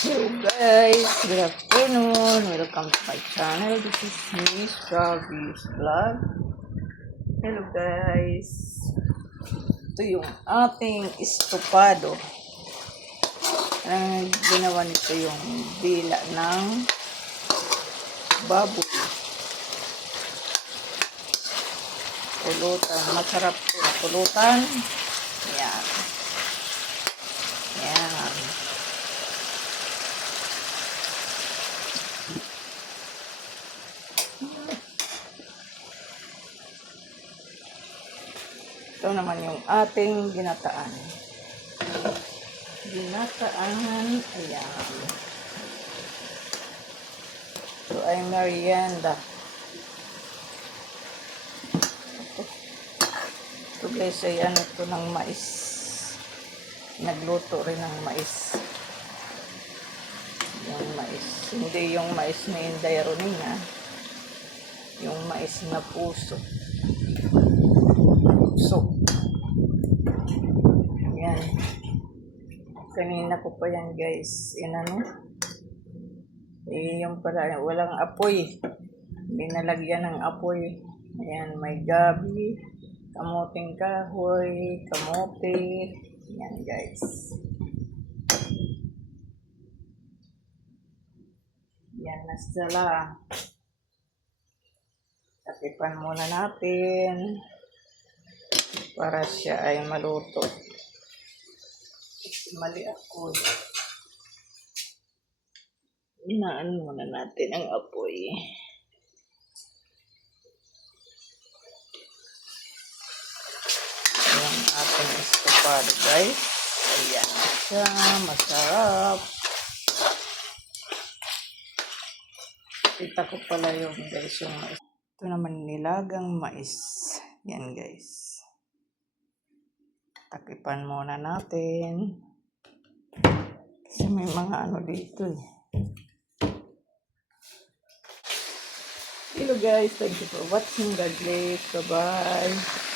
Hello guys, good afternoon. Welcome to my channel. This is Miss Travis Vlog. Hello guys. Ito yung ating estopado. Ang ginawa nito yung dila ng baboy. Pulutan. Masarap ito. Pulutan. Yan. Yan. Ito naman yung ating ginataan. Ginataan, ayan. Ito ay merienda. Ito guys ay ano ito ng mais. Nagluto rin ng mais. Yung mais. Hindi yung mais na Inday Ronina. Yung mais na puso. So, yan. Kanina ko pa yan guys. Inano? Yung pala, walang apoy. Hindi nalagyan ng apoy. Ayan, may gabi, kamuting kahoy, kamote. Yan guys. Yan, nasala. Takipan muna natin. Para siya ay maluto. Mali ako. Inaan muna natin ang apoy. Ang ating estopado guys. Ayan siya. Masarap. Kita ko pala yung guys yung mais. Ito naman nilagang mais. Yan guys. Takipan muna natin. Kasi may mga ano dito eh. Hello guys, thank you for watching. God bless. Bye-bye.